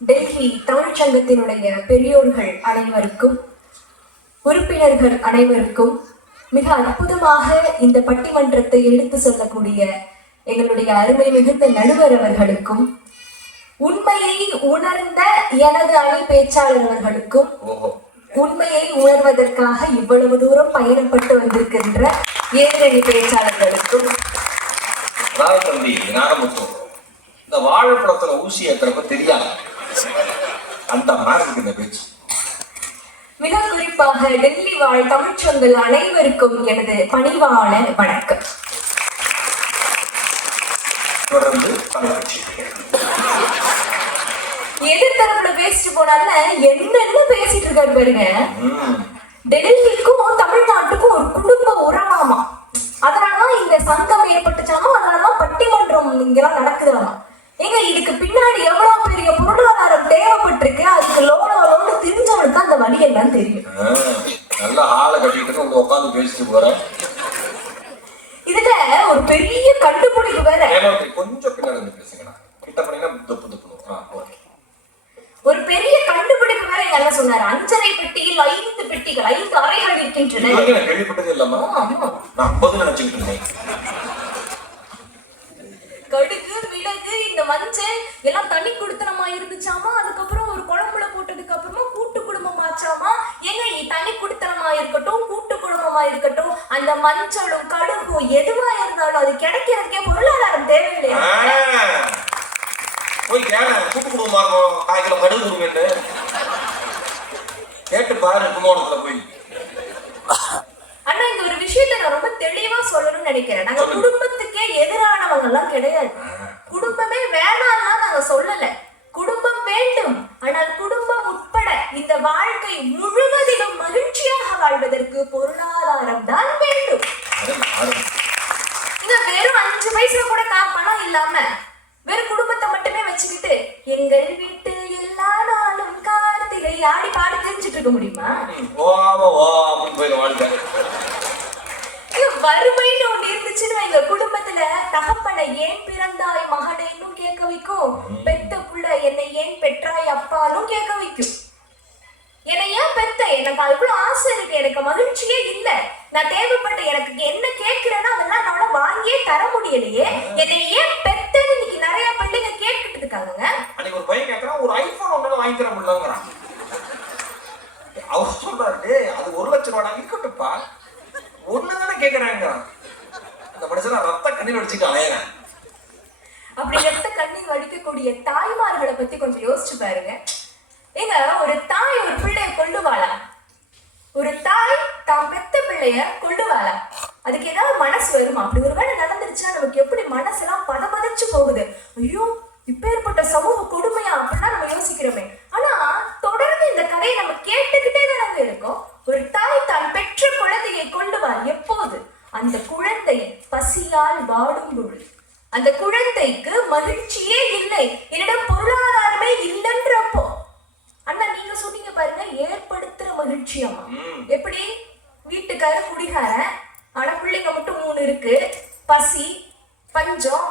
டெல்லி தமிழ்ச்சங்கத்தினுடைய பெரியோர்கள் அனைவருக்கும் உறுப்பினர்கள் அனைவருக்கும் மிக அற்புதமாக இந்த பட்டிமன்றத்தை எடுத்து சொல்லக்கூடிய எங்களுடைய அருமை மிகுந்த நடுவர் அவர்களுக்கும் உண்மையை உணர்ந்த எனது அணி பேச்சாளர் அவர்களுக்கும் ஓஹோ. உண்மையை உணர்வதற்காக இவ்வளவு தூரம் பயணப்பட்டு வந்திருக்கின்ற ஏழணி பேச்சாளர்களுக்கும். அதாவது தம்பி ஞானமுத்து இந்த வாழைப்பழத்துல ஊசி ஏத்துறப்ப தெரியாது. அந்த மாதிரி இந்த பேச்சு. மிக குறிப்பாக டெல்லி வாழ் தமிழ்ச்சொங்கள் அனைவருக்கும் எனது பணிவான வணக்கம். தொடர்ந்து எதிர்த்தரப்புல பேசிட்டு போனால என்னென்ன பேசிட்டு இருக்காரு பாருங்க. டெல்லிக்கும் தமிழ்நாட்டுக்கும் ஒரு குடும்ப உறவாமா? அதனாலதான் இந்த சங்கம் ஏற்பட்டுச்சாமா அதனாலதான் பட்டிமன்றம் இங்கெல்லாம் நடக்குதாமா? ஏங்க இதுக்கு பின்னாடி எவ்வளவு பெரிய பொருளாதாரம் தேவைப்பட்டிருக்கு அதுக்கு லோன லோன தெரிஞ்சவனுக்கு அந்த வழி எல்லாம் தெரியும் ஆ, நல்ல ஆளை உங்க உட்காந்து பேசிட்டு போறேன். இதுல ஒரு பெரிய கண்டுபிடிப்பு வேற. கொஞ்சம் பின்னாடி வந்து பேசுங்கண்ணா. கிட்ட பண்ணீங்கன்னா துப்பு ஒரு பெரிய கண்டுபிடிப்பு வேற அண்ணன் சொன்னாரு. அஞ்சரை பெட்டியில் ஐந்து பெட்டிகள் ஐந்து அறைகள் இருக்கின்றன. கேள்விப்பட்டதே இல்லாம. நான் ஐம்பது நினைச்சுக்கிட்டு இருந்தேன் கடுகு மிளகு இந்த மஞ்சள் எல்லாம் தனி குடுத்தனமா இருந்துச்சாமா அதுக்கப்புறம் ஒரு குழம்புல போட்டதுக்கு அப்புறமா கூட்டு குடும்பம் ஆச்சாமா ஏங்க இ- தனி குடுத்தனமா இருக்கட்டும் கூட்டு குடும்பமா இருக்கட்டும் அந்த மஞ்சளும் கடுகும் எதுவா இருந்தாலும் அது கிடைக்கிறதுக்கே பொருளாதாரம் தேவையில்லையா போய் கேள கூட்டு குடும்பமா இருக்கும். காய் கிலோ கடுகு கொடுங்கன்னு. கேட்டு பாரு கும்போணத்துல போய். ஆனா இந்த ஒரு விஷயத்த நான் ரொம்ப தெளிவா சொல்லணும்னு நினைக்கிறேன். நாங்க. குடும்பத்துக்கே எதிரானவங்க எல்லாம் கிடையாது குடும்பமே வேணாம்லாம் நாங்க சொல்லல. குடும்பம் வேண்டும். ஆனால் குடும்பம் உட்பட இந்த வாழ்க்கை முழுவதிலும் மகிழ்ச்சியாக வாழ்வதற்கு பொருளாதாரம் தான். இங்க வெறும் அஞ்சு பைசா கூட கா பணம் இல்லாம வெறும் குடும்பத்தை மட்டுமே வச்சுக்கிட்டு எங்கள் வீட்டு எல்லா நாளும் கார்த்திகை ஆடி பாடி தெரிஞ்சுட்டு இருக்க முடியுமா? வாழ்க்கை. இது வறுமைன்னு ஒண்ணு இருந்துச்சுன்னு எங்க குடும்பத்துல தகப்பனை ஏன் பிறந்தாய் மகனைன்னும் கேட்க வைக்கும். பெத்த புள்ள என்னை ஏன் பெற்றாய் அப்பாலும் கேட்க வைக்கும். என்னை ஏன் பெத்த? எனக்கு அவ்வளவு ஆசை இருக்கு. எனக்கு மகிழ்ச்சியே இல்ல. நான் தேவைப்பட்ட எனக்கு என்ன கேட்கிறேனோ அதெல்லாம் என்னால வாங்கியே தர முடியலையே. என்னை ஏன் பெத்தன்னு இன்னைக்கு நிறைய பிள்ளைங்க கேட்டுட்டு இருக்காங்க அன்னைக்கு ஒரு பையன் கேட்கறான் ஒரு ஐபோன் ஒன்னால வாங்கி தர முடியலங்கிறான். அவர் சொல்றாரு "டேய், அது ஒரு லட்சம் ரூபாடா? இருக்கட்டும்ப்பா. ஒண்ணு தானே கேட்கறாங்கிறான் அந்த மனுஷன் ரத்த கண்ணீர் அலையறேன். அப்படி ரத்த கண்ணீர் வடிக்கக்கூடிய தாய்மார்களை பத்தி கொஞ்சம் யோசிச்சு பாருங்க. ஏங்க ஒரு தாய் ஒரு பிள்ளைய கொள்ளுவாளா ஒரு தாய் பெத்த பிள்ளைய கொள்ளுவாளா அதுக்கு ஏதாவது மனசு வருமா? அப்படி ஒரு வேளை நடந்துருச்சுன்னா நமக்கு எப்படி மனசெல்லாம் பதபதச்சு போகுது? ஐயோ இப்பேற்பட்ட சமூக கொடுமையா? அப்படிலாம் நம்ம யோசிக்கிறோமே. ஆனா தொடர்ந்து இந்த கதையை நம்ம கேட்டுக்கிட்டே தானங்க இருக்கோம். ஒரு தாய் தான் பெற்ற குழந்தையை கொள்ளுவார் எப்போது? அந்த குழந்தை பசியால் வாடும் பொழுது. அந்த குழந்தைக்கு மகிழ்ச்சியே இல்லை. என்னிடம் பொருளாதாரமே இல்லைன்றப்போ. அண்ணா நீங்க சொன்னீங்க பாருங்க ஏற்படுத்துற மகிழ்ச்சியாமா. எப்படி? வீட்டுக்கார குடிகாரன். ஆனா பிள்ளைங்க மட்டும் மூணு இருக்கு. பசி பஞ்சம்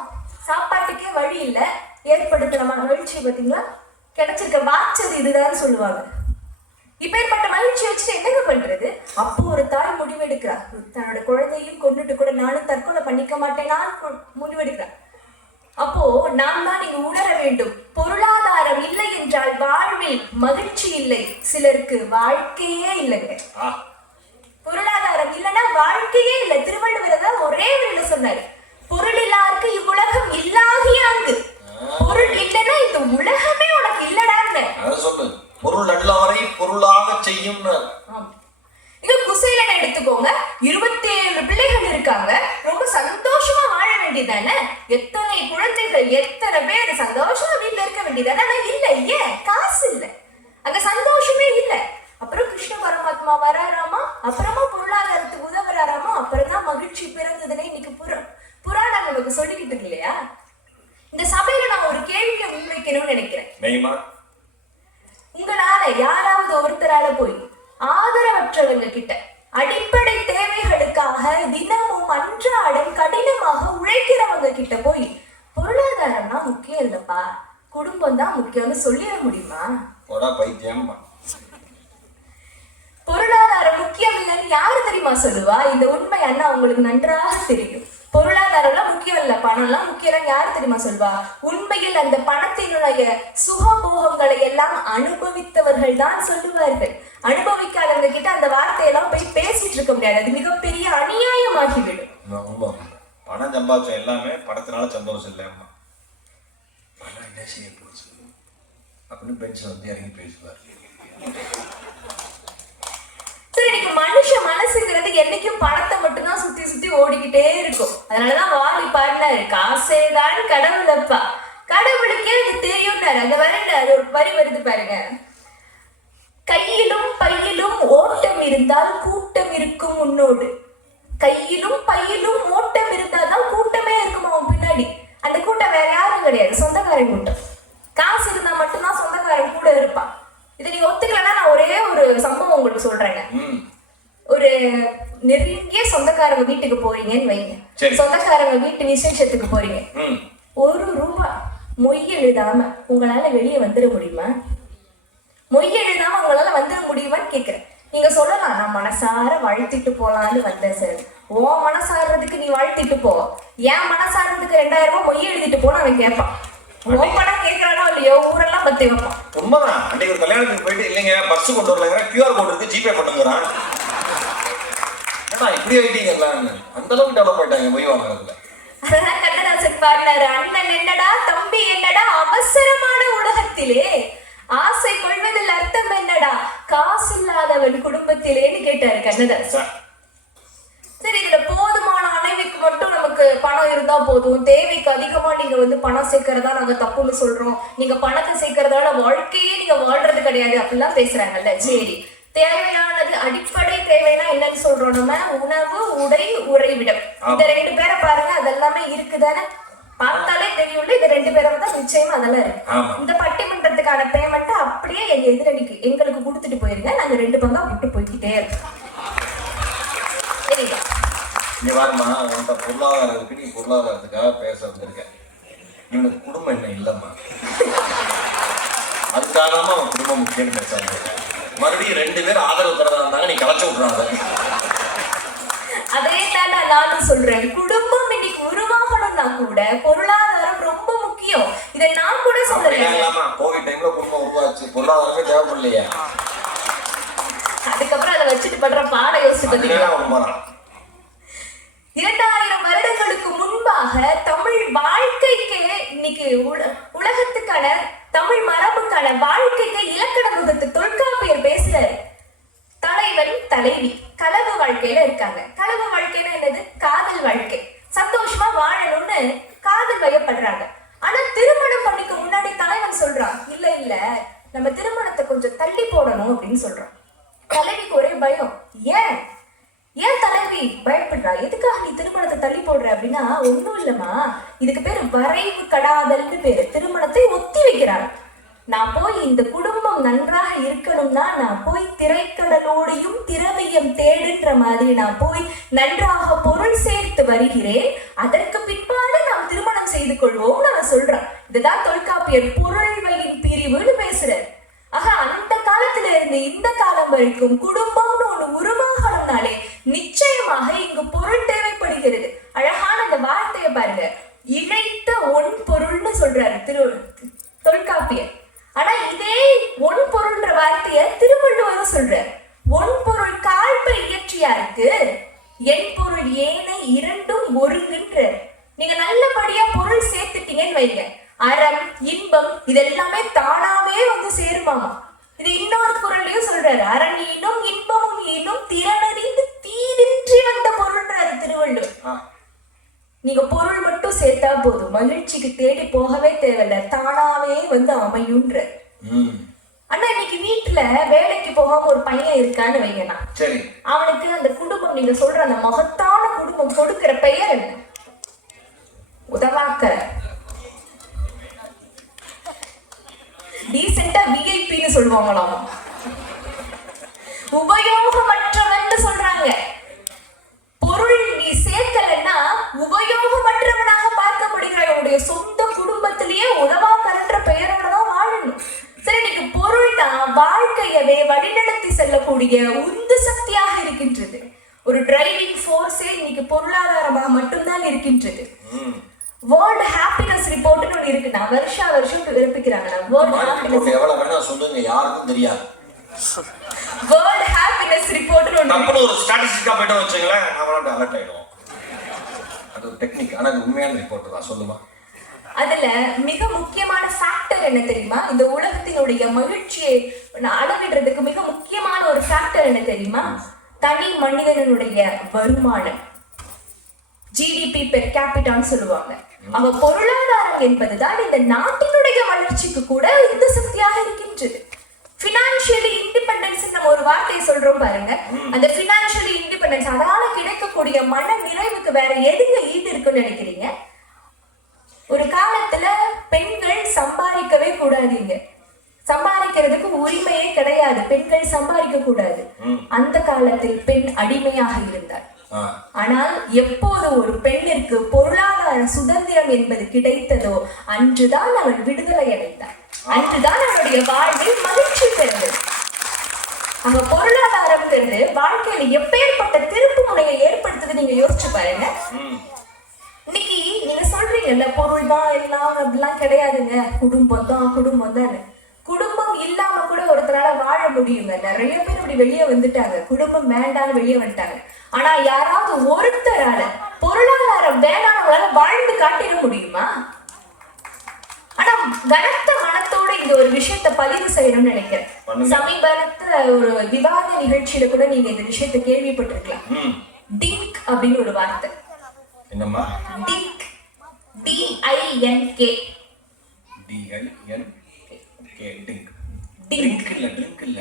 சாப்பாட்டுக்கே வழி இல்லை. ஏற்படுத்தின மகிழ்ச்சி பாத்தீங்களா? கிடைச்சிருக்க வாச்சது இதுதான் சொல்லுவாங்க. இப்பேற்பட்ட மகிழ்ச்சி வச்சுட்டு என்னங்க பண்றது? அப்போ ஒரு தாய் முடிவெடுக்கிறா. தன்னோட குழந்தையும் கொண்டுட்டு கூட நானும் தற்கொலை பண்ணிக்க மாட்டேன் நான் முடிவெடுக்கிறேன் அப்போ நாம் தான் இங்கு உணர வேண்டும். பொருளாதாரம் இல்லை என்றால் வாழ்வில் மகிழ்ச்சி இல்லை. சிலருக்கு வாழ்க்கையே இல்லைங்க. பொருளாதாரம் இல்லைன்னா வாழ்க்கையே இல்லை. திருவள்ளுவர் தான் ஒரே வழியில சொன்னாரு. பொருள் இல்லாருக்கு இவ்வுலகம் இல்லாகிய அங்கு. பொருள் இல்லைன்னா இந்த உலகமே உனக்கு இல்லடான்னு சொல்லு பொருள் அல்லாரை பொருளாக செய்யும்னு. ஆம். இங்க குசேலனை எடுத்துக்கோங்க. இருபத்தி ஏழு பிள்ளைகள் இருக்காங்க. ரொம்ப சந்தோஷமா வாழ வேண்டியதானே எத்தனை குழந்தைகள் எத்தனை பேர் சந்தோஷமா வீட்ல இருக்க வேண்டியதானே ஆனா இல்ல ஏன் காசு இல்ல அங்க சந்தோஷமே இல்ல அப்புறம் கிருஷ்ண பரமாத்மா வராராமா அப்புறமா பொருளாதாரத்துக்கு உதவுறாராமா அப்புறம் தான் மகிழ்ச்சி பிறந்ததுன்னு இன்னைக்கு புற புராணம் நமக்கு சொல்லிக்கிட்டு இருக்கு இல்லையா இந்த சபையில நான் ஒரு கேள்வியை முன்வைக்கணும்னு நினைக்கிறேன் நெய்மா உங்களால யாராவது ஒருத்தரால போய் ஆதரவற்றவங்க கிட்ட அடிப்படை தேவைகளுக்காக தினமும் அன்றாடம் கடினமாக உழைக்கிறவங்க கிட்ட போய் பொருளாதாரம்னா முக்கியம் இல்லப்பா குடும்பம் தான் முக்கியம்னு சொல்லிட முடியுமா? போடா பைத்தியம். பொருளாதாரம் முக்கியம் இல்லைன்னு யாரு தெரியுமா சொல்லுவா? இந்த உண்மை அண்ணா உங்களுக்கு நன்றாக தெரியும். பொருளாதாரம்லாம் முக்கியம் இல்ல பணம்லாம் முக்கியம் யாரு தெரியுமா சொல்வா உண்மையில் அந்த பணத்தினுடைய சுகபோகங்களை எல்லாம் அனுபவித்தவர்கள் தான் சொல்லுவார்கள். அனுபவிக்காதவங்க கிட்ட அந்த வார்த்தையெல்லாம் போய் பேசிட்டு இருக்க முடியாது. அது மிகப்பெரிய அநியாயமாகிவிடும். பணம் சம்பாதிச்சோம் எல்லாமே பணத்தினால சந்தோஷம் இல்லைம்மா பணம் என்ன செய்ய சொல்லு அப்படின்னு பெஞ்சில் வந்து இறங்கி பேசுவார். சரி இன்னைக்கு மனுஷ மனசுங்கிறது என்னைக்கும் பணத்தை மட்டும்தான் சுத்தி சுத்தி ஓடிக்கிட்டே இருக்கும். அதனாலதான் வாலி பாடினாரு காசேதான் கடவுள் அப்பா கடவுளுக்கே அது தெரியும்னாரு. அந்த வரி அது ஒரு வரி வருது பாருங்க. கையிலும் பையிலும் ஓட்டம் இருந்தால் கூட்டம் இருக்கும் உன்னோடு. கையிலும் பையிலும் ஓட்டம் இருந்தாதான் கூட்டமே இருக்குமா பின்னாடி? அந்த கூட்டம் வேற யாரும் கிடையாது. சொந்தக்காரன் கூட்டம். காசு இருந்தா மட்டும்தான் சொந்தக்காரன் கூட இருப்பான் இதை நீங்க ஒத்துக்கலன்னா நான் ஒரே ஒரு சம்பவம் உங்களுக்கு சொல்றேங்க. ஒரு நெருங்கிய சொந்தக்காரங்க வீட்டுக்கு போறீங்கன்னு வைங்க. சொந்தக்காரங்க வீட்டு விசேஷத்துக்கு போறீங்க. ஒரு ரூபா மொய் எழுதாம உங்களால வெளியே வந்துட முடியுமா? மொய் எழுதாம உங்களால வந்துட முடியுமான்னு கேக்குறேன். நீங்க சொல்லலாம் நான் மனசார வாழ்த்திட்டு போலான்னு வந்தேன் சார் ஓ மனசாடுறதுக்கு நீ வாழ்த்திட்டு போ. என் மனசாடுறதுக்கு ரெண்டாயிரம் ரூபாய் மொய் எழுதிட்டு போன்னு அவன் கேட்பான். ஓ பணம் கேட்கறானோ இல்லையோ ஊரெல்லாம் பத்தி வைப்பான் உண்மைதான் அன்னைக்கு ஒரு கல்யாணத்துக்கு போயிட்டு இல்லைங்க பர்ஸ் கொண்டு வரலங்கிற கியூஆர் கோட் இருக்கு ஜிபே பண்ணுங்கிறான் ஏன்னா இப்படி ஆயிட்டீங்கல்ல அந்த அளவுக்கு டெவலப் ஆயிட்டாங்க மொய் வாங்குறதுல. அதான் கண்ணதாசன் பாடினாரு அண்ணன் என்னடா தம்பி என்னடா அவசரமான உலகத்திலே? ஆசை கொள்வதில் அர்த்தம் என்னடா? காசு இல்லாதவன் குடும்பத்திலேன்னு கேட்டாரு கண்ணதாசன். சரி இதுல போதுமான அளவுக்கு மட்டும் நமக்கு பணம் இருந்தா போதும். தேவைக்கு அதிகமா நீங்க வந்து பணம் சேர்க்கறதா நாங்க தப்புன்னு சொல்றோம். நீங்க பணத்தை சேர்க்கறதால வாழ்க்கையே நீங்க வாழ்றது கிடையாது. அப்படிலாம் பேசுறாங்கல்ல சரி தேவையானது அடிப்படை தேவைன்னா என்னன்னு சொல்றோம் நம்ம? உணவு உடை உறைவிடம் இந்த ரெண்டு பேரை பாருங்க அதெல்லாமே இருக்குதானே பார்த்தாலே தெரியும்ல இந்த ரெண்டு பேரை தான் நிச்சயமா அதெல்லாம் இருக்கு. இந்த பட்டிமன்றத்துக்கான பேமெண்ட் அப்படியே எங்க எதிரடிக்கு எங்களுக்கு கொடுத்துட்டு போயிருங்க. நாங்க ரெண்டு பங்கா விட்டு போய்கிட்டே இருக்கோம். பாருமா உன்கிட்ட பொருளாதாரம் இருக்கு நீ பொருளாதாரத்துக்காக பேச வந்திருக்க. இவனுக்கு குடும்பம் என்ன இல்லம்மா. அதுக்காக அவன் குடும்பம் முக்கியம் பேசாங்க மறுபடியும் ரெண்டு பேரும் ஆதரவு தரதா இருந்தாங்க நீ கலைச்சு விட்றாங்க அதே தானே நானும் சொல்றேன். குடும்பம் இன்னைக்கு உருவாகணும்னா கூட பொருளாதாரம் ரொம்ப முக்கியம். இதை நான் கூட சொல்றேன் கோவிட் டைம்ல குடும்பம் உருவாச்சு. பொருளாதாரமே தேவைப்படலையே. அதுக்கப்புறம் அதை வச்சுட்டு பண்ற பாட யோசிச்சு பார்த்தீங்களா தமிழ் வாழ்க்கைக்கு இன்னைக்கு உல- உலகத்துக்கான தமிழ் மரபுக்கான வாழ்க்கைக்கு இலக்கண முகத்து தொல்காப்பியர் பேசுறாரு தலைவன் தலைவி. கலவு வாழ்க்கையில இருக்காங்க. கலவு வாழ்க்கைன்னா என்னது? காதல் வாழ்க்கை. சந்தோஷமா வாழணும்னு காதல் வயப்படுறாங்க. ஆனா திருமணம் பண்ணிக்க முன்னாடி தலைவன் சொல்றான் இல்ல இல்ல நம்ம திருமணத்தை கொஞ்சம் தள்ளி போடணும் அப்படின்னு சொல்றான். தலைவிக்கு ஒரே பயம் ஏன்? ஏன் தலைவி பயப்படுறா எதுக்காக நீ திருமணத்தை தள்ளி போடுற அப்படின்னா ஒண்ணும் இல்லம்மா. இதுக்கு பேரு வரைவு கடாதல்னு பேரு. திருமணத்தை ஒத்தி வைக்கிறாங்க நான் போய் இந்த குடும்பம் நன்றாக இருக்கணும்னா நான் போய் திரைக்கடலோடையும் திரவியம் தேடுன்ற மாதிரி நான் போய் நன்றாக பொருள் சேர்த்து வருகிறேன். அதற்கு பிற்பாடு நாம் திருமணம் செய்து கொள்வோம் நான் சொல்றேன். இதுதான் தொல்காப்பியர் பொருள்வையின் பிரிவுன்னு பேசுற ஆக அந்த காலத்துல இருந்து இந்த காலம் வரைக்கும் குடும்பம்னு ஒண்ணு உருவாகணும்னாலே நிச்சயமாக இங்கு பொருள் தேவைப்படுகிறது. அழகான அந்த வார்த்தையை பாருங்க. இழைத்த ஒன் பொருள்னு சொல்றாரு. திரு தொல்காப்பியர். ஆனா இதே ஒன் பொருள்ன்ற வார்த்தைய திருவள்ளுவரும் சொல்றாரு. ஒன் பொருள் கால்பை இயற்றியாருக்கு என் பொருள் ஏன் இரண்டும் ஒருங்கின்ற நீங்க நல்லபடியா பொருள் சேர்த்துட்டீங்கன்னு வைங்க அறம் இன்பம் இதெல்லாமே தானாவே வந்து சேருமாமா இது இன்னொரு குரல்லையும் சொல்றாரு அரண் ஈனும் இன்பமும் ஈனும் திறனறிந்து தீதின்றி வந்த பொருள்ன்றாரு திருவள்ளுவர் ஆ, நீங்க பொருள் மட்டும் சேர்த்தா போதும் மகிழ்ச்சிக்கு தேடி போகவே தேவையில்ல. தானாவே வந்து அமையுன்ற அண்ணா இன்னைக்கு வீட்டுல வேலைக்கு போகாம ஒரு பையன் இருக்கான்னு வைங்கண்ணா அவனுக்கு அந்த குடும்பம் நீங்க சொல்ற அந்த மகத்தான குடும்பம் கொடுக்கிற பெயர் என்ன? உதவாக்கற டீசெண்டா விஐபின்னு சொல்லுவாங்களாம். உபயோகமற்றவன்னு சொல்றாங்க. பொருள் நீ சேர்க்கலன்னா உபயோகமற்றவனாக பார்க்க முடிகிற உன்னுடைய சொந்த உதவா கருன்ற பெயரோட வாழணும். சரி இன்னைக்கு பொருள்னா வாழ்க்கையவே வழிநடத்தி செல்லக்கூடிய உந்து சக்தியாக இருக்கின்றது. ஒரு டிரைவிங் ஃபோர்ஸே இன்னைக்கு பொருளாதாரமாக மட்டும்தான் இருக்கின்றது. வேர்ல்ட் ஹாப்பினஸ் ரிப்போர்ட்னு ஒன்று இருக்குண்ணா வருஷா வருஷம் விரும்பிக்கிறாங்க வேர்ல்ட் ஹாப்பினஸ் எவ்வளவு வேணா சொல்லுங்க யாருக்கும் தெரியாது. வேர்ல்ட் ஹாப்பினஸ் ரிப்போர்ட்னு ஒன்று நம்மளும் ஒரு ஸ்டாட்டிஸ்டிக்கா போயிட்டு வச்சுங்களேன் நம்மளோட அலர்ட் ஆயிடுவோம். அது ஒரு டெக்னிக் ஆனால் உண்மையான ரிப்போர்ட் தான் சொல்லுமா? அதுல மிக முக்கியமான ஃபேக்டர் என்ன தெரியுமா? இந்த உலகத்தினுடைய மகிழ்ச்சியை அளவிடுறதுக்கு மிக முக்கியமான ஒரு ஃபேக்டர் என்ன தெரியுமா? தனி மனிதனுடைய வருமானம். ஜிடிபி பெர் கேபிட்டான்னு சொல்லுவாங்க. அவ பொருளாதாரம் என்பதுதான் இந்த நாட்டினுடைய வளர்ச்சிக்கு கூட இந்த சக்தியாக இருக்கின்றது. பினான்சியலி இண்டிபெண்டன்ஸ் நம்ம ஒரு வார்த்தையை சொல்றோம் பாருங்க. அந்த பினான்சியலி இண்டிபெண்டன்ஸ் அதால கிடைக்கக்கூடிய மன நிறைவுக்கு வேற எதுங்க ஈடு இருக்குன்னு நினைக்கிறீங்க? ஒரு காலத்துல பெண்கள் சம்பாதிக்கவே கூடாதுங்க சம்பாதிக்கிறதுக்கு உரிமையே கிடையாது. பெண்கள் சம்பாதிக்க கூடாது. அந்த காலத்தில் பெண் அடிமையாக இருந்தார். ஆனால் எப்போது ஒரு பெண்ணிற்கு பொருளாதார சுதந்திரம் என்பது கிடைத்ததோ அன்றுதான் அவள் விடுதலை அடைந்தார். அன்றுதான் அவளுடைய வாழ்வில் மகிழ்ச்சி பிறந்தது அவ பொருளாதாரம்ங்கிறது வாழ்க்கையில எப்பேற்பட்ட திருப்பு முனையை ஏற்படுத்துது நீங்க யோசிச்சு பாருங்க. இன்னைக்கு நீங்க சொல்றீங்கல்ல பொருள் தான் எல்லாம் அப்படிலாம் கிடையாதுங்க. குடும்பம் தான் குடும்பம் தான். குடும்பம் இல்லாம கூட ஒருத்தரால வாழ முடியுங்க. நிறைய பேர் இப்படி வெளியே வந்துட்டாங்க. குடும்பம் வேண்டாம்னு வெளியே வந்துட்டாங்க. ஆனா யாராவது ஒருத்தரால பொருளாதாரம் வேணாம்னால வாழ்ந்து காட்டிட முடியுமா? ஆனா கனத்த மனத்தோட இந்த ஒரு விஷயத்த பதிவு செய்யணும்னு நினைக்கிறேன். சமீபத்துல ஒரு விவாத நிகழ்ச்சியில கூட நீங்க இந்த விஷயத்த கேள்விப்பட்டிருக்கலாம். டிங்க் அப்படின்னு ஒரு வார்த்தை. என்னம்மா? Dink DINK DLN K dink. Drink இல்ல ட்ரிங்க் இல்ல.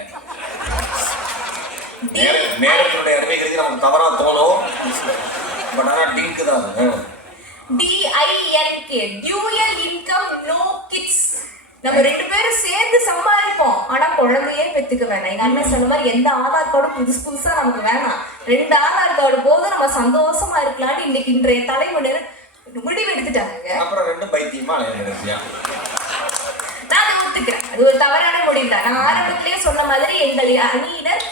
நேர நேரத்தினுடைய அருமைகளுக்கு நமக்கு தவறா தோணும். பட் ஆனா டிங்க் தான். DINK dual income no kids நம்ம ரெண்டு பேரும் சேர்ந்து சம்பாதிப்போம். ஆனா குழந்தையே பெத்துக்க வேணாம். எங்க அண்ணன் சொன்ன மாதிரி எந்த ஆதார் கார்டும் புதுசு புதுசா நமக்கு வேணாம். ரெண்டு ஆதார் கார்டு போதும். நம்ம சந்தோஷமா இருக்கலாம்னு இன்னைக்கு இன்றைய தலைமுறையினர் முடிவு எடுத்துட்டாங்க. அப்புறம் ரெண்டும் பைத்தியமா அலையா நான் ஒத்துக்கிறேன். அது ஒரு தவறான முடிவு தான். நான் ஆரம்பத்திலேயே சொன்ன மாதிரி எங்கள் அணியினர்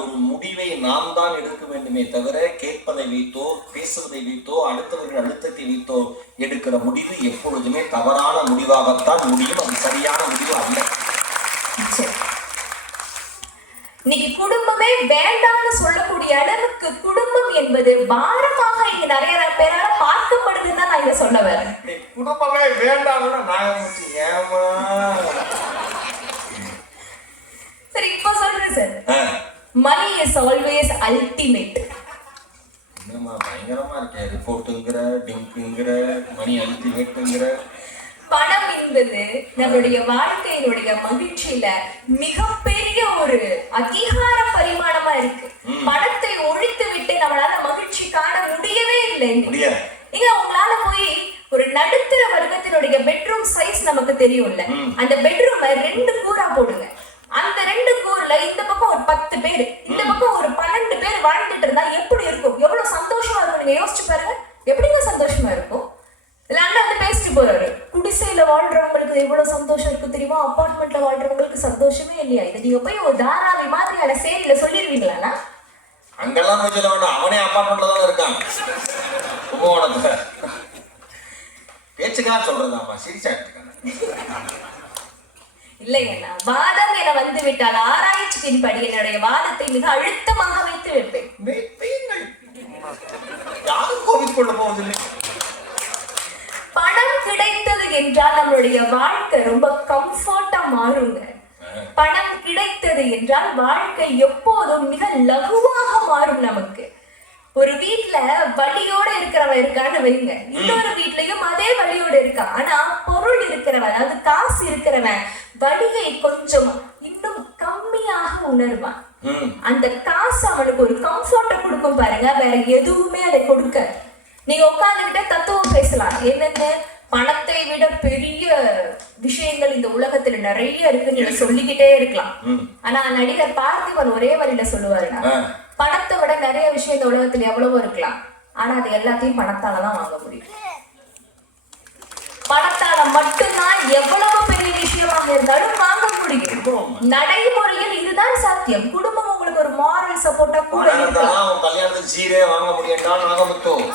ஒரு முடிவை நாம் தான் எடுக்க வேண்டுமே தவிர கேட்பதை வைத்தோ பேசுவதை வைத்தோ அடுத்தவர்கள் அழுத்தத்தை வைத்தோ எடுக்கிற முடிவு எப்பொழுதுமே தவறான முடிவாகத்தான் முடியும். அது சரியான முடிவு அல்ல சரி. இன்னைக்கு குடும்பமே வேண்டாம்னு சொல்லக்கூடிய அளவுக்கு குடும்பம் என்பது பாரமாக இங்க நிறைய பேரால பார்க்கப்படுதுன்னு தான் நான் இங்க சொல்ல வரேன். நீ குடும்பமே வேண்டாம்னு நான் ஏமா சரி இப்போ சொல்றேன் sir. Money is always ultimate பயங்கரமா இருக்கே? ரிப்போர்ட்டுங்கிற டிங்குங்கிற மணி அல்டிமேட்டுங்கிற பணம் என்பது நம்மளுடைய வாழ்க்கையினுடைய மகிழ்ச்சியில மிகப்பெரிய ஒரு அதிகார பரிமாணமா இருக்கு. பணத்தை ஒழித்து விட்டு நம்மளால மகிழ்ச்சி காண முடியவே இல்லை. ஏங்க உங்களால போய் ஒரு நடுத்தர வர்க்கத்தினுடைய பெட்ரூம் சைஸ் நமக்கு தெரியும்ல. அந்த பெட்ரூமை ரெண்டு கூரா போடுங்க. அந்த ரெண்டு கூர்ல இந்த பக்கம் ஒரு பத்து பேர் இந்த பக்கம் ஒரு பன்னெண்டு பேர் வாழ்ந்துட்டு இருந்தா எப்படி இருக்கும்? எவ்வளவு சந்தோஷமா இருக்கும்? நீங்க யோசிச்சு பாருங்க. எப்படிங்க சந்தோஷமா இருக்கும்? இல்ல அண்ணா வந்து பேசிட்டு போறாரு. குடிசையில வாழ்றவங்களுக்கு எவ்வளவு சந்தோஷம் இருக்கு தெரியுமா? அபார்ட்மெண்ட்ல வாழ்றவங்களுக்கு சந்தோஷமே இல்லையா? இது நீங்க போய் ஒரு தாராவி மாதிரியான சேரியில சொல்லிடுவீங்களாண்ணா அங்கெல்லாம் போய் சொல்ல வேண்டாம். அவனே அப்பார்ட்மெண்ட்ல தான் இருக்கான். கும்பகோணத்துல. பேச்சுக்காக சொல்றதாம்மா. சிரிச்சாட்டு இல்லைங்கண்ணா வாதம் என வந்து விட்டால் ஆராய்ச்சியின்படி என்னுடைய வாதத்தை மிக அழுத்தமாக வைத்து வைப்பேன். யாரும் கோவிட் கொண்டு போவதில்லை. கிடைத்தது என்றால் நம்மளுடைய வாழ்க்கை ரொம்ப கம்ஃபர்ட்டா மாறுங்க. பணம் கிடைத்தது என்றால் வாழ்க்கை எப்போதும் மிக லகுவாக மாறும் நமக்கு. ஒரு வீட்ல வலியோட இருக்கிறவன் இருக்கான்னு வைங்க. இன்னொரு வீட்லயும் அதே வலியோட இருக்கான் ஆனா பொருள் இருக்கிறவன் அதாவது காசு இருக்கிறவன் வலியை கொஞ்சம் இன்னும் கம்மியாக உணர்வான். அந்த காசு அவனுக்கு ஒரு கம்ஃபர்ட்டை கொடுக்கும் பாருங்க. வேற எதுவுமே அதை கொடுக்க நீங்க உட்கார்ந்துகிட்டே தத்துவம் பேசலாம். என்னென்ன? பணத்தை விட பெரிய விஷயங்கள் இந்த உலகத்துல நிறைய இருக்கு. நீங்க சொல்லிக்கிட்டே இருக்கலாம். ஆனா நடிகர் பார்த்திபன் ஒரே வரியில சொல்லுவாருன்னா. பணத்தை விட நிறைய விஷயம் இந்த உலகத்துல எவ்வளவோ இருக்கலாம். ஆனா அது எல்லாத்தையும் பணத்தால தான் வாங்க முடியும். பணத்தால மட்டும்தான் எவ்வளவு பெரிய விஷயமாக இருந்தாலும் வாங்க முடியும். நடைமுறையில் இதுதான் சாத்தியம். குடும்பம் உங்களுக்கு ஒரு மாரல் சப்போர்ட்டா கூட இருக்கலாம் இருந்தாதான் அவன் கல்யாணத்துக்கு சீரே வாங்க முடியட்டான் நாகமுத்து அவன்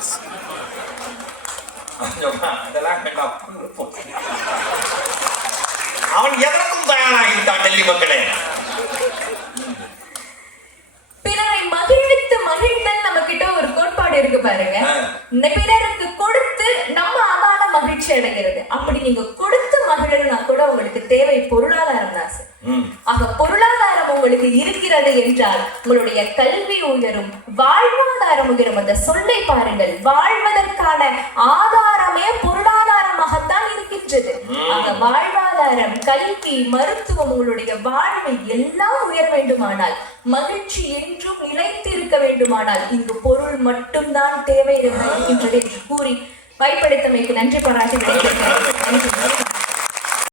அதெல்லாம். அவன் எதற்கும் தயாராகிவிட்டான் டெல்லி மக்களே பிறரை மகிழ்வித்து மகிழ்ந்தல் நம்ம கிட்ட ஒரு கோட்பாடு இருக்கு பாருங்க. இந்த பிறருக்கு கொடுத்து நம்ம அதான மகிழ்ச்சி அடைகிறது அப்படி நீங்க கொடுத்து மகிழணும்னா கூட உங்களுக்கு தேவை பொருளாதாரம் தான். ஆக பொருளாதாரம் உங்களுக்கு இருக்கிறது என்றால் உங்களுடைய கல்வி உயரும் வாழ்வாதாரம் உயரும் அந்த சொல்லை பாருங்கள். வாழ்வதற்கான ஆதாரமே பொருளாதாரமாகத்தான் இருக்கின்றது. ஆக வாழ்வாதாரம் கல்வி மருத்துவம் உங்களுடைய வாழ்வு எல்லாம் உயர வேண்டுமானால் மகிழ்ச்சி என்றும் நிலைத்து இருக்க வேண்டுமானால் இங்கு பொருள் மட்டும்தான் தேவை இருக்கின்றது என்று கூறி வாய்ப்பளித்தமைக்கு நன்றி பாராட்டி நன்றி.